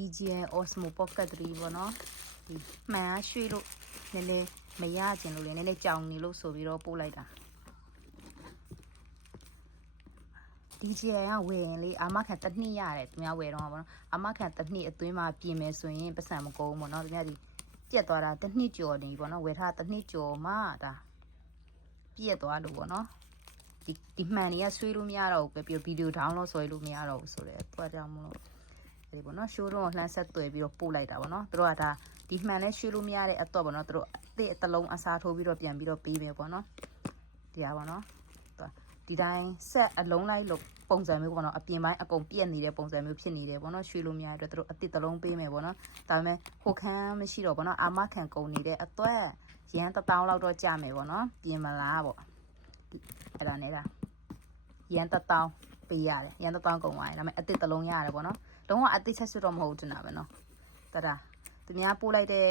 DJI Osmo Pocket 3ပေါ့နော်ဒီမှန်အားရွှေ့လို့နည်းနည်းမရကျင်လို့လေနည်းနည်းကြောင်နေလို့ဆိုပြီးတော့ပို့လိုက်တာ DJI ကဝယ်ရင်လေအာမခံတစ်နှစ်ရတယ်သူများဝယ်တော့ပါတော့အာမခံတစ်နှစ်အတွင်းမှာပြင်မယ်ဆိုရင်ပတ်စံမကုန်ဘူးပေါ့နော်သူများဒီပြက်သွားတာတစ်နှစ်ကျော်နေပေါ့နော်ဝယ်ထားတစ်နှစ်ကျော်မှဒါပြက်သွားလို့ပေါ့နော်ဒီမှန်တွေကဆွေးလို့မရတော့ဘူးပြီးတော့ဗီဒီယို download ဆွဲလို့မရတော့ဘူးဆိုတော့တွားကြောင်မလို့ဒီပေါ့နော် show တော့လှမ်းဆက်သွယ်ပြီးတော့ပို့လိုက်တာပေါ့နော်သူတို့ကဒါဒီမှန်နဲ့ရွှေ့လို့မရတဲ့အတော့ပေါ့နော်သူတို့အသစ်တစ်လုံးအစားထိုးပြီးတော့ပြန်ပြီးတော့ပေးမယ်ပေါ့နော်ဒီဟာပေါ့နော်ဒီတိုင်းဆက်အလုံးလိုက်လို့ပုံစံမျိုးပေါ့နော်အပြင်ပိုင်းအကုန်ပြက်နေတဲ့ပုံစံမျိုးဖြစ်နေတယ်ပေါ့နော်ရွှေ့လို့မရတဲ့အတွက်သူတို့အသစ်တစ်လုံးပေးမယ်ပေါ့နော်ဒါပေမဲ့ဟိုခန်းမရှိတော့ပေါ့နော်အာမခံကုန်နေတဲ့အတွက်ရန်1000လောက်တော့ကြာမယ်ပေါ့နော်ပြင်မလားပေါ့အဲ့ဒါနဲ့ဒါရန်1000ပေးရတယ်ရန်1000ကုန်သွားတယ်ဒါပေမဲ့အသစ်တစ်လုံးရတယ်ပေါ့နော်လုံးဝအသစ်ဆက်ဆွတော့မဟုတ်တင်တာပဲနော်တသူများပို့လိုက်တဲ့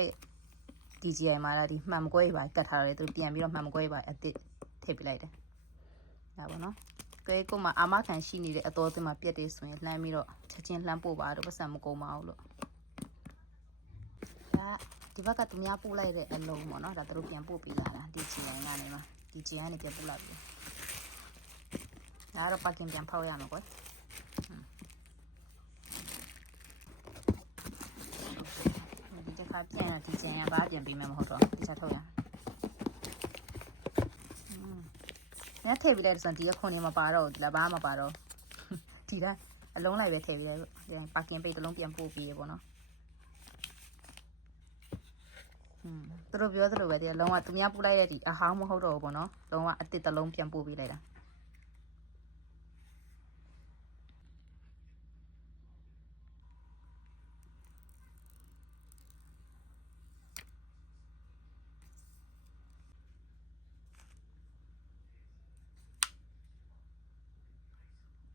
DJI မှာဒါဒီမှန်မကွဲပါကတ်ထားတယ်သူပြန်ပြီးတော့မှန်မကွဲပါအသစ်ထည့်ပြလိုက်တယ်ဒါပေါ့နော်ကဲကိုမှအာမခံရှိနေတဲ့အတော်အသစ်မှာပြက်တယ်ဆိုရင်လှမ်းပြီးတော့ချက်ချင်းလှမ်းပို့ပါတော့ပတ်စံမကုန်ပါဘူးလို့ဒါဒီဘက်ကသူများပို့လိုက်တဲ့အလုံးပေါ့နော်ဒါသူတို့ပြန်ပို့ပေးလာတာ DJI ကနေမှာ DJI ကနေပြန်ပို့လာပြီဒါတော့ parking ပြန်ဖောက်ရမှာကွယ်ဒီတစ်ခါပြန် DJI ကဘာပြန်ပေးမယ်မဟုတ်တော့ဒီချက်ထုတ်ရညထည့်ပြီးလိုက်ဆိုဒီကခွန်နေမပါတော့ဒီလားဘာမှမပါတော့ဒီတိုင်းအလုံးလိုက်ပဲထည့်ပြီးလိုက်ပါကင်ပိတ်တစ်လုံးပြန်ပို့ပြီးရပေါ့နော်သူတို့ပြောသလိုပဲဒီလုံးဝသူများပို့လိုက်တဲ့ဒီအဟောင်းမဟုတ်တော့ဘူးပေါ့နော်လုံးဝအစ်စ်တစ်လုံးပြန်ပို့ပေးလိုက်တာ